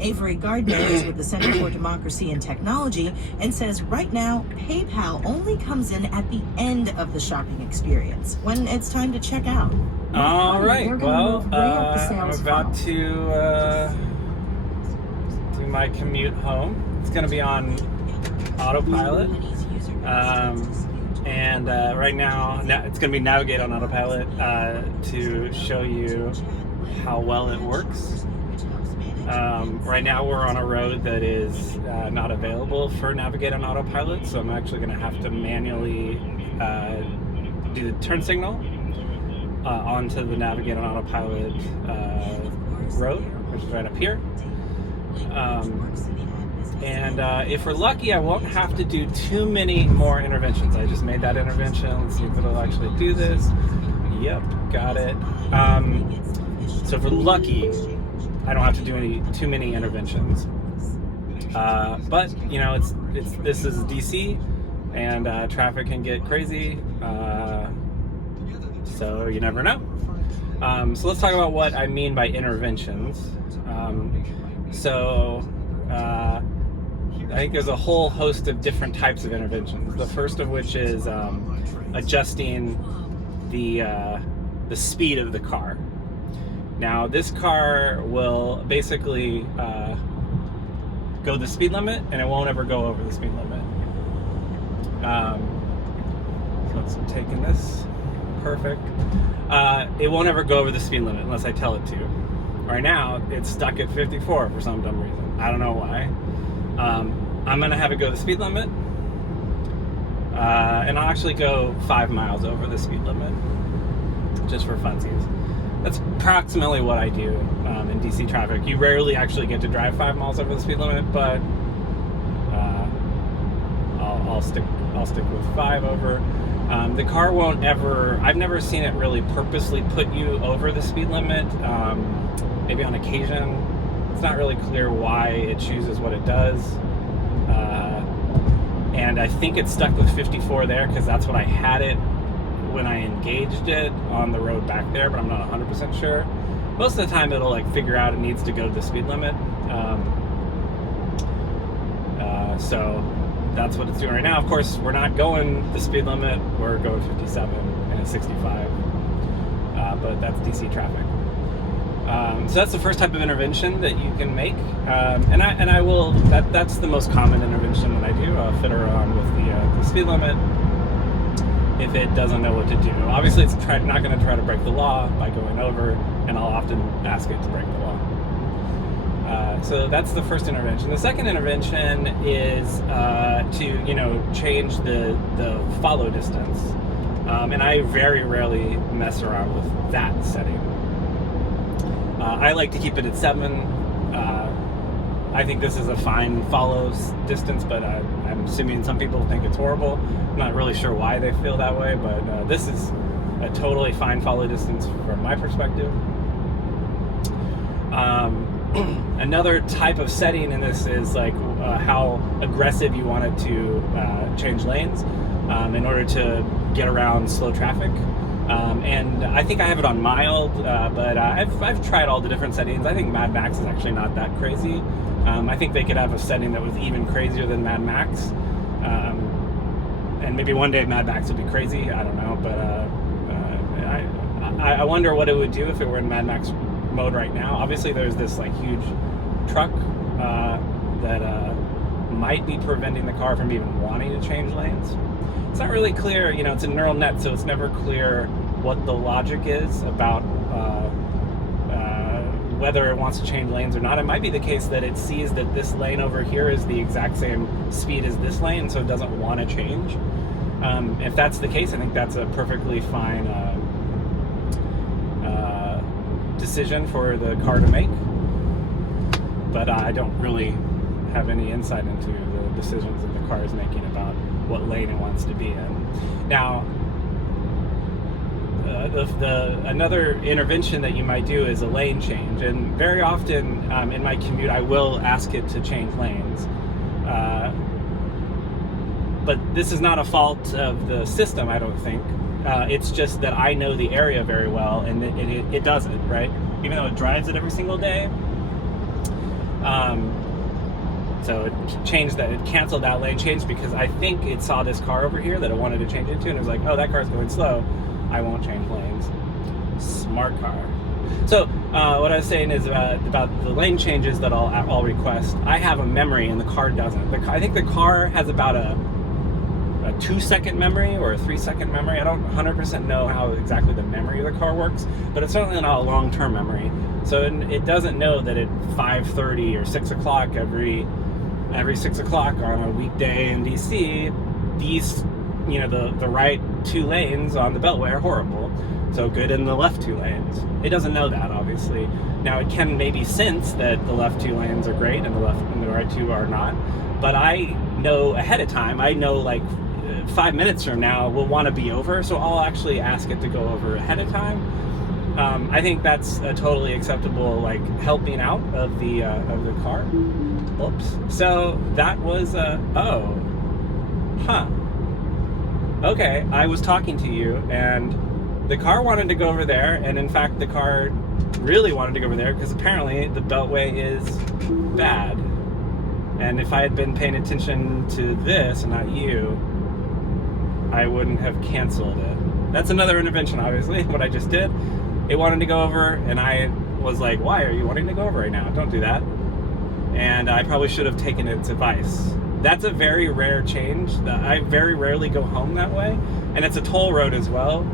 Avery Gardner is with the Center for Democracy and Technology and says right now PayPal only comes in at the end of the shopping experience, when it's time to check out. All right, well, I'm about to do my commute home. It's going to be on Autopilot. And right now it's going to be navigate on Autopilot to show you how well it works. Right now we're on a road that is not available for navigate on Autopilot, so I'm actually going to have to manually do the turn signal onto the navigate on Autopilot road, which is right up here. And if we're lucky, I won't have to do too many more interventions. I just made that intervention. Let's see if it'll actually do this. Yep, got it. So if we're lucky, I don't have to do too many interventions. But you know, this is DC, and traffic can get crazy. So you never know. So let's talk about what I mean by interventions. I think there's a whole host of different types of interventions. The first of which is adjusting the speed of the car. Now, this car will basically go the speed limit, and it won't ever go over the speed limit. So let's take in this. Perfect. It won't ever go over the speed limit unless I tell it to. Right now, it's stuck at 54 for some dumb reason. I don't know why. I'm going to have it go the speed limit, and I'll actually go 5 miles over the speed limit, just for funsies. That's approximately what I do in DC traffic. You rarely actually get to drive 5 miles over the speed limit, but I'll stick with 5 over. The car won't ever. I've never seen it really purposely put you over the speed limit. Maybe on occasion. It's not really clear why it chooses what it does. And I think it's stuck with 54 there because that's what I had it when I engaged it on the road back there, but I'm not 100% sure. Most of the time it'll like figure out it needs to go to the speed limit. So that's what it's doing right now. Of course, we're not going the speed limit. We're going 57 and it's 65. But that's DC traffic. So that's the first type of intervention that you can make, and I will. That's the most common intervention that I do. I'll fit around with the speed limit if it doesn't know what to do. Obviously, it's not going to try to break the law by going over, and I'll often ask it to break the law. So that's the first intervention. The second intervention is to change the follow distance, and I very rarely mess around with that setting. I like to keep it at 7. I think this is a fine follow distance, but I'm assuming some people think it's horrible. I'm not really sure why they feel that way, but this is a totally fine follow distance from my perspective. Another type of setting in this is like how aggressive you want it to change lanes in order to get around slow traffic. And I think I have it on mild, but I've tried all the different settings. I think Mad Max is actually not that crazy. I think they could have a setting that was even crazier than Mad Max. And maybe one day Mad Max would be crazy. I don't know, but I wonder what it would do if it were in Mad Max mode right now. Obviously, there's this like huge truck that might be preventing the car from even wanting to change lanes. It's not really clear, it's a neural net, so it's never clear what the logic is about whether it wants to change lanes or not. It might be the case that it sees that this lane over here is the exact same speed as this lane, so it doesn't want to change. If that's the case, I think that's a perfectly fine decision for the car to make. But I don't really have any insight into the decisions that the car is making about what lane it wants to be in. Now, another intervention that you might do is a lane change, and very often in my commute I will ask it to change lanes. But this is not a fault of the system, I don't think. It's just that I know the area very well, and it does it, right? Even though it drives it every single day, So it changed that, it canceled that lane change because I think it saw this car over here that it wanted to change into, and it was like, oh, that car's going slow, I won't change lanes. Smart car. So what I was saying is about the lane changes that I'll request. I have a memory and the car doesn't. I think the car has about a 2-second memory or a 3-second memory. I don't 100% know how exactly the memory of the car works, but it's certainly not a long-term memory. So it doesn't know that at 5:30 or 6 o'clock every 6 o'clock on a weekday in DC, these, the right 2 lanes on the Beltway are horrible. So good in the left 2 lanes. It doesn't know that, obviously. Now it can maybe sense that the left 2 lanes are great and the right 2 are not. But I know ahead of time. I know like 5 minutes from now we'll want to be over, so I'll actually ask it to go over ahead of time. I think that's a totally acceptable helping out of the car. Oops. So that was okay. I was talking to you and the car wanted to go over there, and in fact the car really wanted to go over there because apparently the Beltway is bad. And if I had been paying attention to this and not you, I wouldn't have canceled it. That's another intervention, obviously, what I just did. It wanted to go over, and I was like, why are you wanting to go over right now? Don't do that. And I probably should have taken its advice. That's a very rare change. I very rarely go home that way, and it's a toll road as well.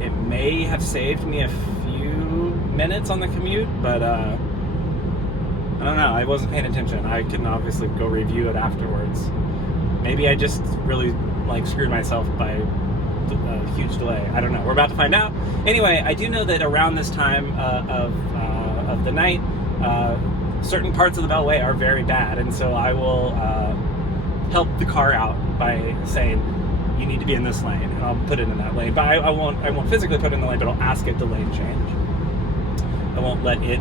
It may have saved me a few minutes on the commute, but I don't know. I wasn't paying attention. I can obviously go review it afterwards. Maybe I just really screwed myself by a huge delay. I don't know. We're about to find out. Anyway, I do know that around this time of the night, certain parts of the Beltway are very bad, and so I will help the car out by saying, you need to be in this lane, and I'll put it in that lane. But I won't physically put it in the lane, but I'll ask it to lane change. I won't let it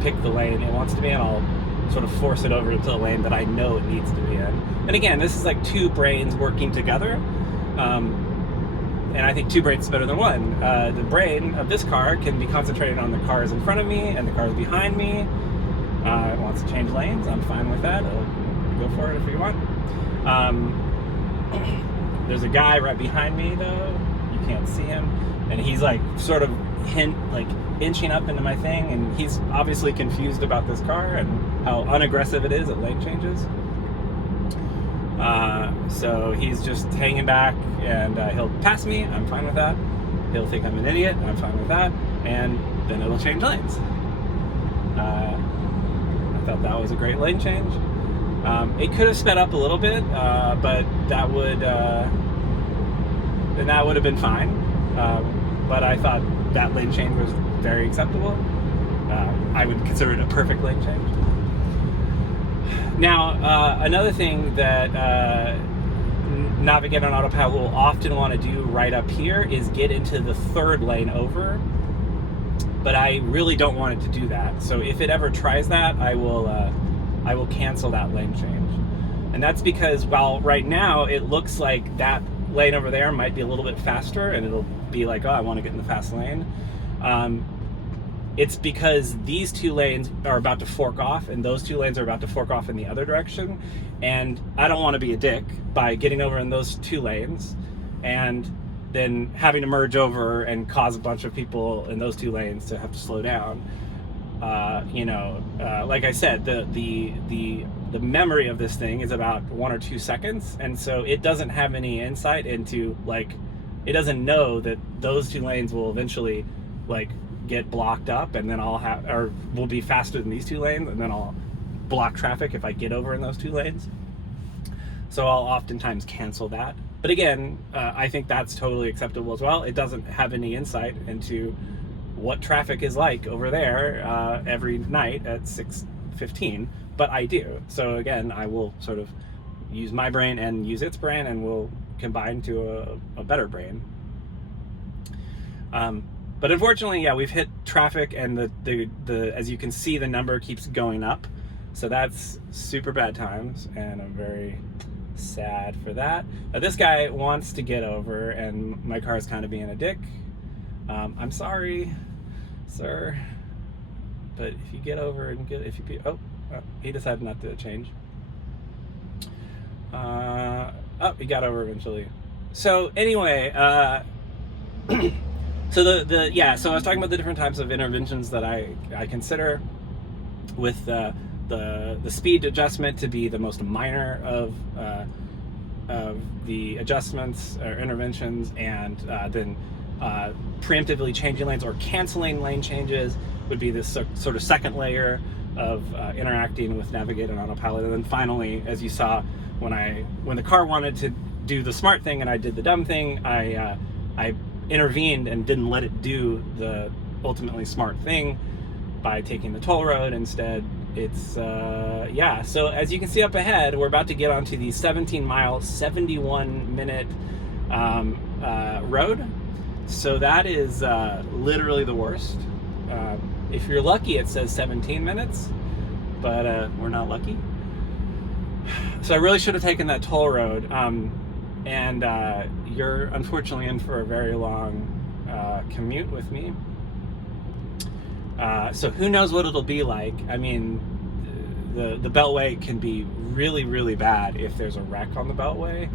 pick the lane it wants to be in. I'll sort of force it over into the lane that I know it needs to be in. And again, this is like 2 brains working together. And I think 2 brains is better than 1. The brain of this car can be concentrated on the cars in front of me and the cars behind me. It wants to change lanes. I'm fine with that. I'll go for it if you want. There's a guy right behind me, though. You can't see him. And he's sort of inching up into my thing, and he's obviously confused about this car and how unaggressive it is at lane changes. So he's just hanging back, and he'll pass me. I'm fine with that. He'll think I'm an idiot. I'm fine with that. And then it'll change lanes. I thought that was a great lane change. It could have sped up a little bit, but that would have been fine. But I thought that lane change was very acceptable. I would consider it a perfect lane change. Now, another thing that Navigate on Autopilot will often want to do right up here is get into the 3rd lane over. But I really don't want it to do that. So if it ever tries that, I will cancel that lane change. And that's because while right now it looks like that lane over there might be a little bit faster, and it'll be like, oh, I want to get in the fast lane. It's because these 2 lanes are about to fork off, and those 2 lanes are about to fork off in the other direction. And I don't want to be a dick by getting over in those 2 lanes and then having to merge over and cause a bunch of people in those 2 lanes to have to slow down. Like I said, the memory of this thing is about 1 or 2 seconds, and so it doesn't have any insight into it doesn't know that those 2 lanes will eventually get blocked up, and then will be faster than these 2 lanes, and then I'll block traffic if I get over in those 2 lanes. So I'll oftentimes cancel that. But again, I think that's totally acceptable as well. It doesn't have any insight into what traffic is like over there every night at 6:15, but I do. So again, I will sort of use my brain and use its brain, and we'll combine to a better brain. But unfortunately, yeah, we've hit traffic, and the as you can see, the number keeps going up. So that's super bad times, and I'm very sad for that. Now, this guy wants to get over, and my car is kind of being a dick. I'm sorry, sir, but if you get over and he decided not to change. He got over eventually. So anyway, so so I was talking about the different types of interventions that I consider, with the speed adjustment to be the most minor of the adjustments or interventions, and then preemptively changing lanes or canceling lane changes would be this sort of second layer of interacting with Navigate and Autopilot. And then finally, as you saw, when the car wanted to do the smart thing and I did the dumb thing, I intervened and didn't let it do the ultimately smart thing by taking the toll road instead. It's so as you can see up ahead, we're about to get onto the 17-mile 71-minute road. So that is literally the worst. If you're lucky, it says 17 minutes, but we're not lucky. So I really should have taken that toll road, and you're unfortunately in for a very long commute with me. So who knows what it'll be like. I mean, the Beltway can be really, really bad if there's a wreck on the Beltway,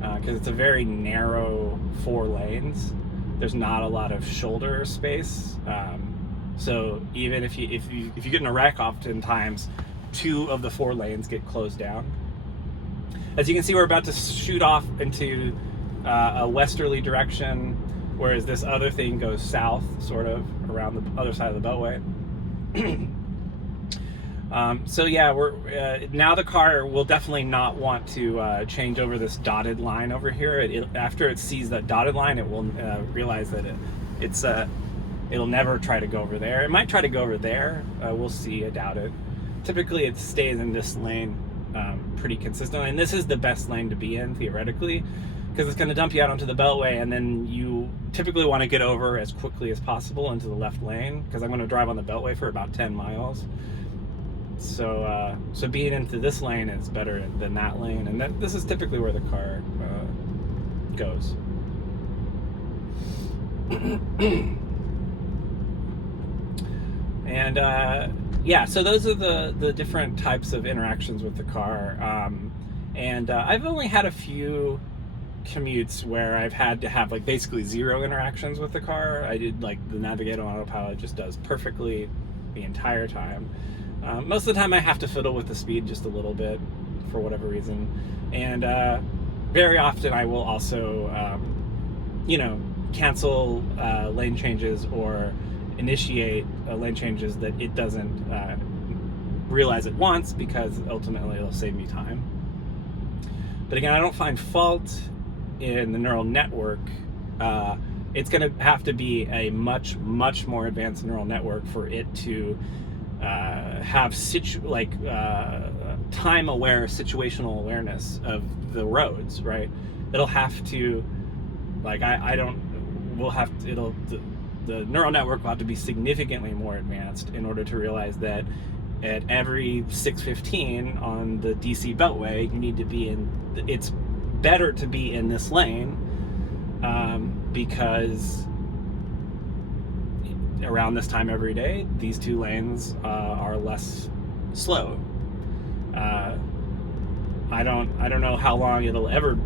because it's a very narrow 4 lanes. There's not a lot of shoulder space. So even if you get in a wreck, oftentimes 2 of the 4 lanes get closed down. As you can see, we're about to shoot off into a westerly direction, whereas this other thing goes south, sort of around the other side of the Beltway. So yeah, we're now the car will definitely not want to change over this dotted line over here. After it sees that dotted line, it will realize that it'll never try to go over there. It might try to go over there. We'll see. I doubt it. Typically, it stays in this lane pretty consistently, and this is the best lane to be in theoretically, because it's going to dump you out onto the Beltway, and then you typically want to get over as quickly as possible into the left lane, because I'm going to drive on the Beltway for about 10 miles. So being into this lane is better than that lane, and this is typically where the car goes. And so those are the different types of interactions with the car. I've only had a few commutes where I've had to have like basically 0 interactions with the car. I did like the Navigate on Autopilot just does perfectly the entire time. Most of the time I have to fiddle with the speed just a little bit for whatever reason. And very often I will also, cancel lane changes or initiate lane changes that it doesn't realize at once, because ultimately it'll save me time. But again, I don't find fault in the neural network. It's going to have to be a much, much more advanced neural network for it to have time-aware situational awareness of the roads, right? It'll have to, the neural network will have to be significantly more advanced in order to realize that at every 6:15 on the DC Beltway, you need to be in. It's better to be in this lane because around this time every day, these 2 lanes are less slow. I don't know how long it'll ever.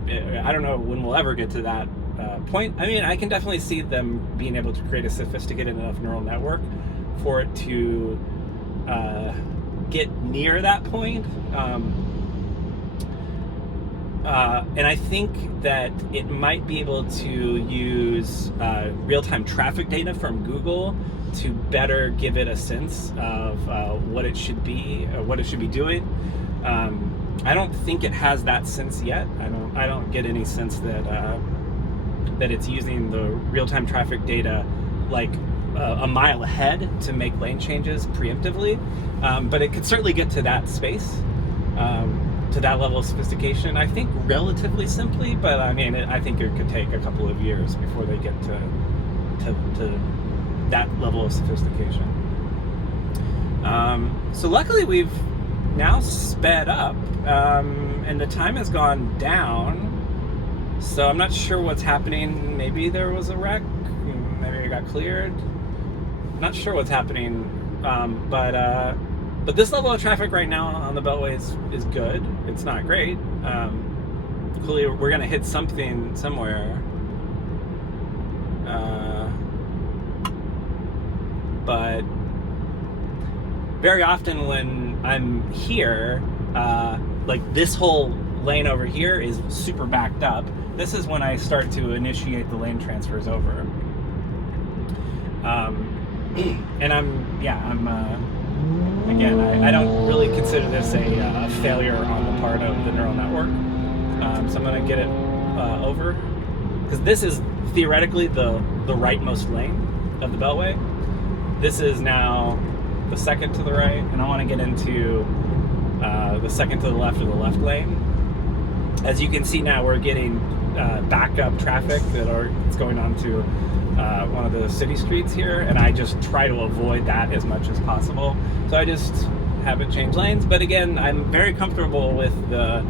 I don't know when we'll ever get to that point. I mean, I can definitely see them being able to create a sophisticated enough neural network for it to get near that point. And I think that it might be able to use real-time traffic data from Google to better give it a sense of what it should be doing. I don't think it has that sense yet. I don't get any sense that it's using the real-time traffic data like a mile ahead to make lane changes preemptively. But it could certainly get to that space, to that level of sophistication. I think relatively simply, but I mean, I think it could take a couple of years before they get to that level of sophistication. So luckily we've now sped up, and the time has gone down. So I'm not sure what's happening. Maybe there was a wreck. Maybe it got cleared. I'm not sure what's happening. But this level of traffic right now on the Beltway is good. It's not great. Clearly, we're going to hit something somewhere. But very often when I'm here, like this whole lane over here is super backed up. This is when I start to initiate the lane transfers over. And again, I don't really consider this a failure on the part of the neural network. So I'm going to get it over, because this is theoretically the rightmost lane of the Beltway. This is now the second to the right, and I want to get into the second to the left of the left lane. As you can see now, we're getting backup traffic it's going on to one of the city streets here, and I just try to avoid that as much as possible. So I just have it change lanes. But again, I'm very comfortable with the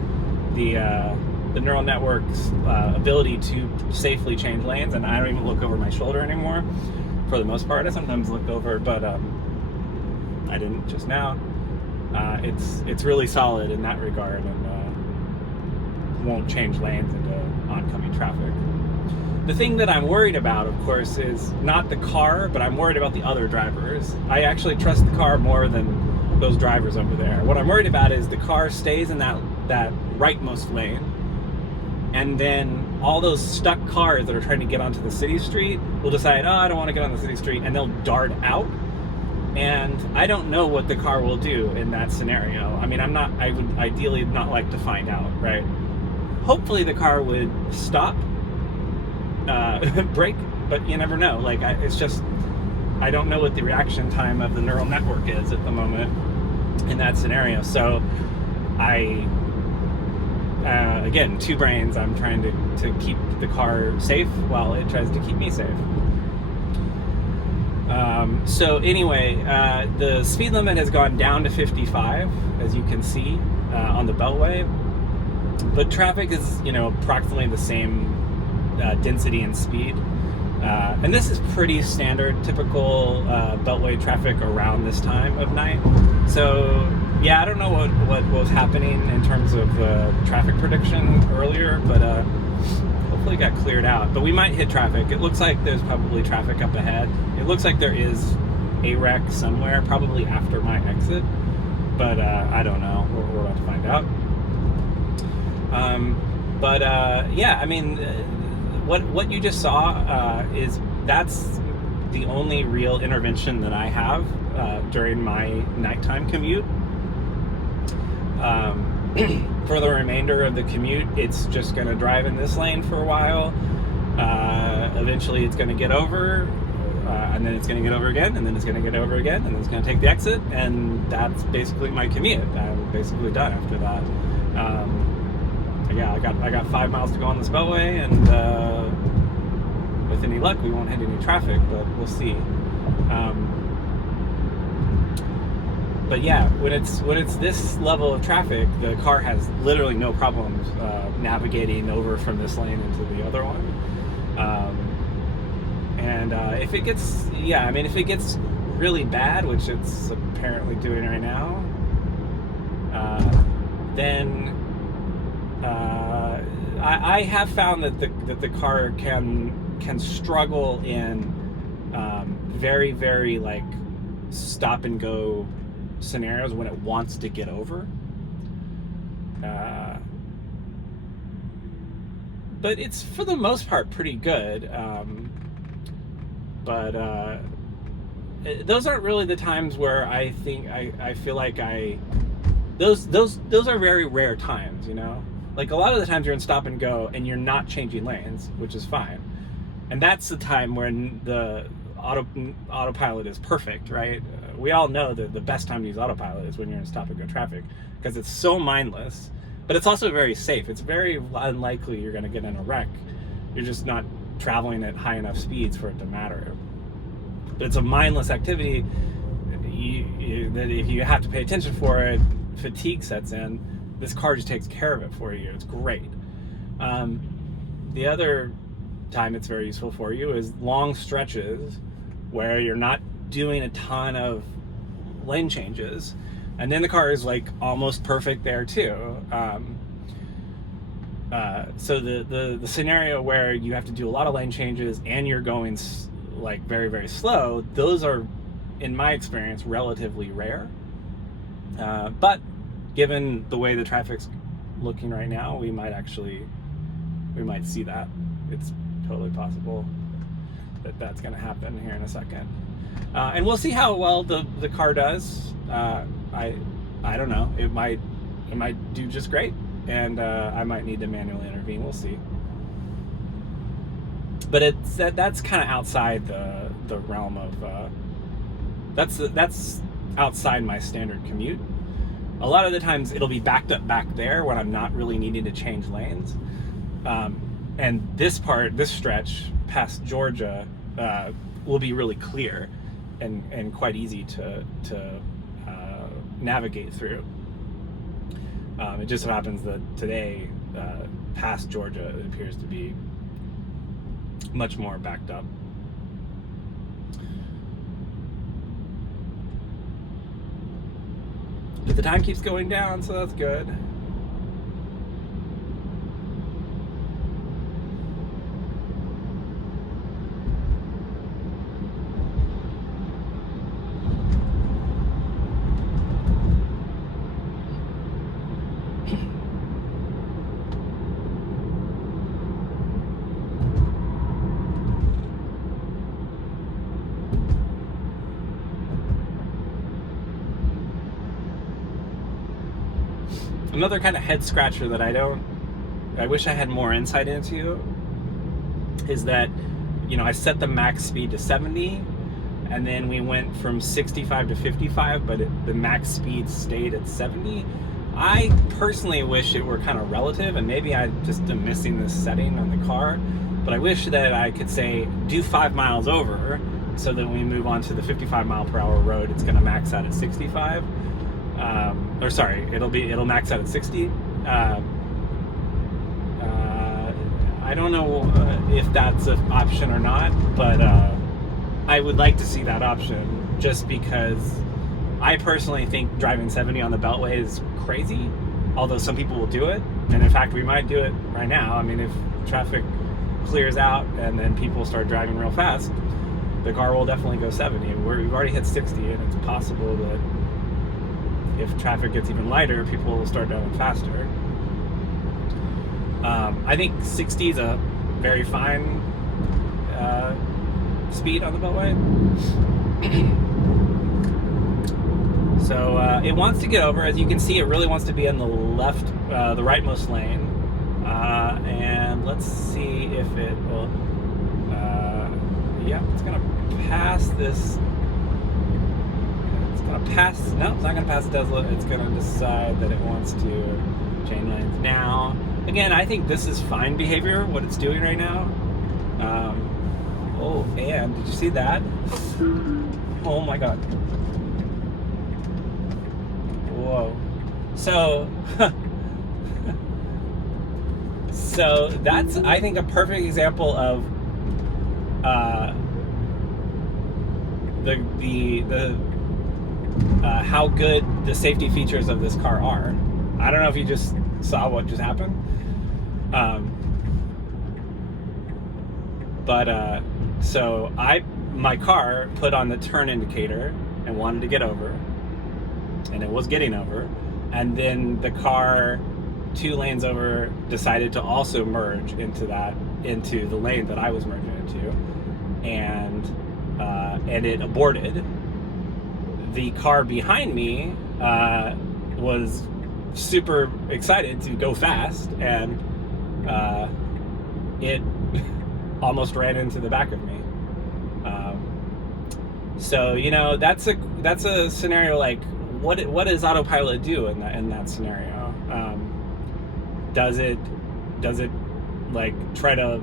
neural network's ability to safely change lanes, and I don't even look over my shoulder anymore. For the most part, I sometimes look over, but I didn't just now. It's really solid in that regard, and won't change lanes into oncoming traffic. The thing that I'm worried about, of course, is not the car, but I'm worried about the other drivers. I actually trust the car more than those drivers over there. What I'm worried about is the car stays in that rightmost lane, and then all those stuck cars that are trying to get onto the city street will decide, oh, I don't want to get on the city street, and they'll dart out. And I don't know what the car will do in that scenario. I mean, I would ideally not like to find out, right? Hopefully the car would stop, brake, but you never know. Like, I don't know what the reaction time of the neural network is at the moment in that scenario. So again, two brains, I'm trying to keep the car safe while it tries to keep me safe. So anyway, the speed limit has gone down to 55, as you can see, on the Beltway. But traffic is, approximately the same density and speed. And this is pretty standard, typical Beltway traffic around this time of night. So yeah, I don't know what was happening in terms of traffic prediction earlier, but hopefully it got cleared out. But we might hit traffic. It looks like there's probably traffic up ahead. It looks like there is a wreck somewhere, probably after my exit, but I don't know. We're about to find out. Yeah, I mean, what you just saw that's the only real intervention that I have during my nighttime commute. For the remainder of the commute, it's just going to drive in this lane for a while. Eventually it's going to get over, and then it's going to get over again, and then it's going to get over again, and then it's going to take the exit, and that's basically my commute. I'm basically done after that. Yeah, I got 5 miles to go on this Beltway, and with any luck, we won't hit any traffic, but we'll see. But yeah, when it's this level of traffic, the car has literally no problems navigating over from this lane into the other one. And if it gets really bad, which it's apparently doing right now, then I have found that the car can struggle in very, very like stop and go scenarios when it wants to get over. But it's for the most part pretty good. But those aren't really the times where I think I feel like those are very rare times, Like a lot of the times you're in stop and go and you're not changing lanes, which is fine. And that's the time when the autopilot is perfect, right? We all know that the best time to use autopilot is when you're in stop and go traffic, because it's so mindless, but it's also very safe. It's very unlikely you're going to get in a wreck. You're just not traveling at high enough speeds for it to matter. But it's a mindless activity that if you have to pay attention for it, fatigue sets in. This car just takes care of it for you. It's great. The other time it's very useful for you is long stretches where you're not doing a ton of lane changes, and then the car is like almost perfect there too. So the scenario where you have to do a lot of lane changes and you're going like very, very slow, those are, in my experience, relatively rare. But given the way the traffic's looking right now, we might see that. It's totally possible that that's going to happen here in a second. And we'll see how well the car does. I don't know. It might do just great, and I might need to manually intervene. We'll see. But that's kind of outside the realm of that's outside my standard commute. A lot of the times it'll be backed up back there when I'm not really needing to change lanes. And this stretch past Georgia will be really clear and quite easy to navigate through. It just so happens that today, past Georgia, it appears to be much more backed up. But the time keeps going down, so that's good. Another kind of head scratcher that I wish I had more insight into is that, I set the max speed to 70, and then we went from 65 to 55, but the max speed stayed at 70. I personally wish it were kind of relative, and maybe I just am missing this setting on the car, but I wish that I could say, do 5 miles over, so that when we move on to the 55 mile per hour road, it's going to max out at 65. It'll max out at 60. I don't know if that's an option or not, but I would like to see that option, just because I personally think driving 70 on the Beltway is crazy, although some people will do it, and in fact we might do it right now. I mean, if traffic clears out and then people start driving real fast, the car will definitely go 70. We've already hit 60, and it's possible that if traffic gets even lighter, people will start driving faster. I think 60 is a very fine speed on the Beltway. So it wants to get over. As you can see, it really wants to be in the rightmost lane. And let's see if it will. Yeah, it's gonna pass this. No, it's not going to pass Tesla. It's going to decide that it wants to change lanes. Now, again, I think this is fine behavior, what it's doing right now. And did you see that? Oh my God. Whoa. So that's, I think, a perfect example of how good the safety features of this car are. I don't know if you just saw what just happened. So my car put on the turn indicator and wanted to get over, and it was getting over, and then the car 2 lanes over decided to also merge into the lane that I was merging into, and it aborted. The car behind me was super excited to go fast, and it almost ran into the back of me. So that's a scenario like, what does Autopilot do in that scenario? Does it like try to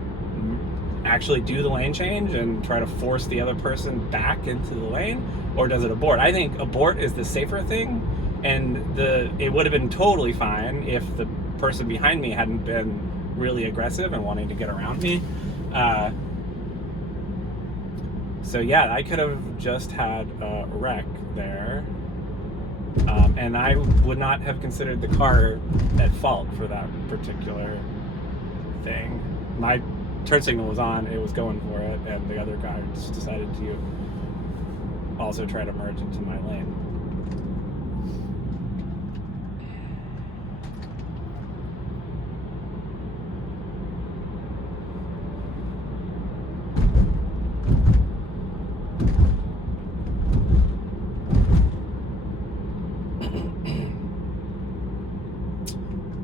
actually do the lane change and try to force the other person back into the lane, or does it abort? I think abort is the safer thing, and it would have been totally fine if the person behind me hadn't been really aggressive and wanting to get around me. So yeah, I could have just had a wreck there. And I would not have considered the car at fault for that particular thing. My turn signal was on, it was going for it, and the other guy just decided to also try to merge into my lane.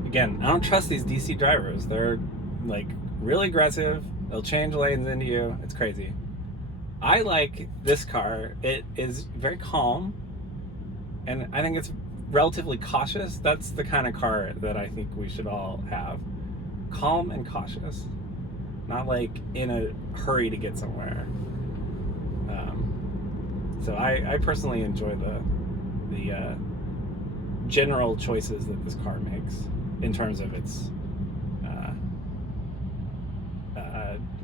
Again, I don't trust these DC drivers. They're like really aggressive. They'll change lanes into you. It's crazy. I like this car. It is very calm, and I think it's relatively cautious. That's the kind of car that I think we should all have. Calm and cautious. Not like in a hurry to get somewhere. So I personally enjoy the general choices that this car makes in terms of its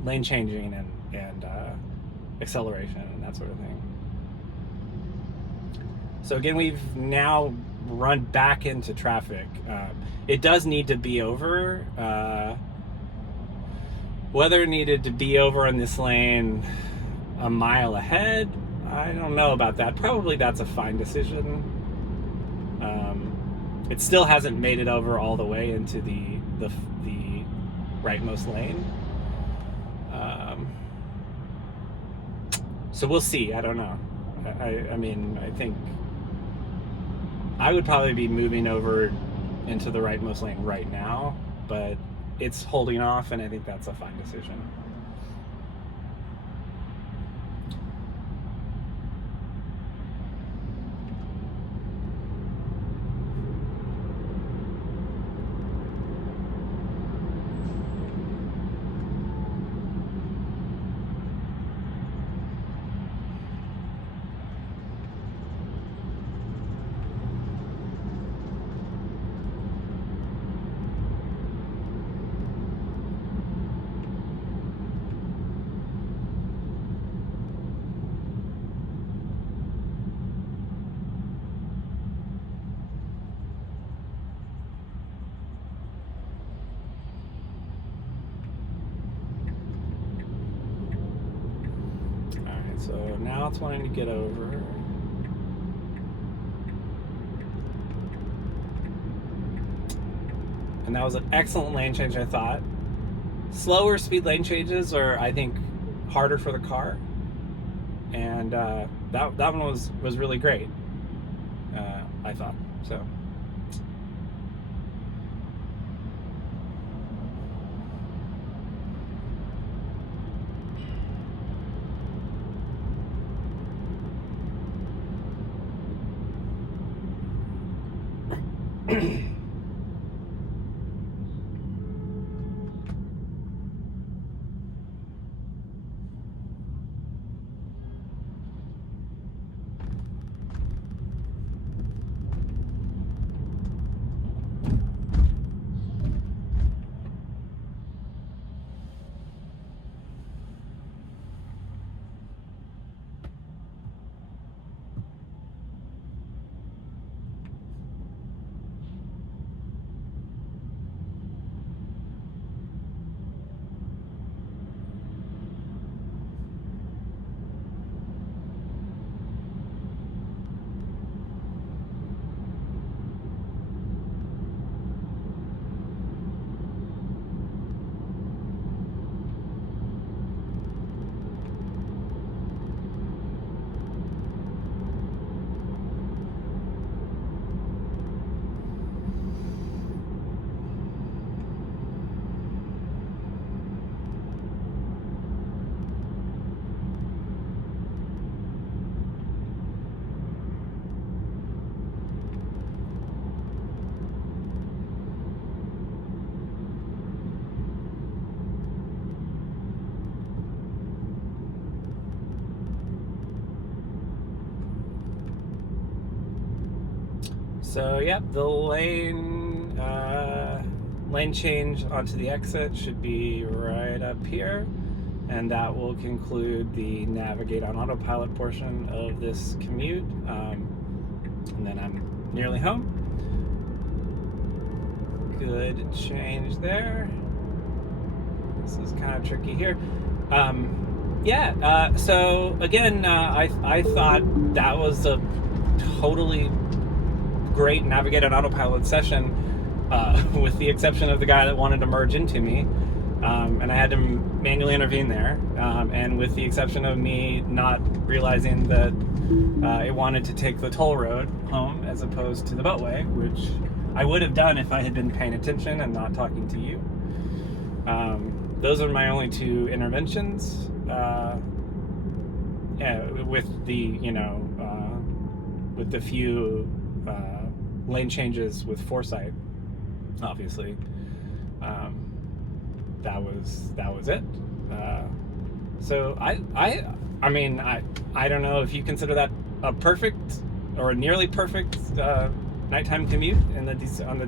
lane changing and acceleration and that sort of thing. So again, we've now run back into traffic. It does need to be over. Whether it needed to be over in this lane a mile ahead, I don't know about that. Probably that's a fine decision. It still hasn't made it over all the way into the rightmost lane. So we'll see. I don't know. I mean, I think I would probably be moving over into the rightmost lane right now, but it's holding off, and I think that's a fine decision. So now it's wanting to get over. And that was an excellent lane change, I thought. Slower speed lane changes are, I think, harder for the car. And that one was really great, I thought. So. So yep, the lane change onto the exit should be right up here, and that will conclude the navigate on autopilot portion of this commute. And then I'm nearly home. Good change there. This is kind of tricky here. So again, I thought that was a totally great Navigate on Autopilot session, with the exception of the guy that wanted to merge into me, and I had to manually intervene there, and with the exception of me not realizing that it wanted to take the toll road home as opposed to the beltway, which I would have done if I had been paying attention and not talking to you. Those are my only two interventions. With the with the few lane changes with foresight, obviously. That was it. So I mean I don't know if you consider that a perfect or a nearly perfect nighttime commute on the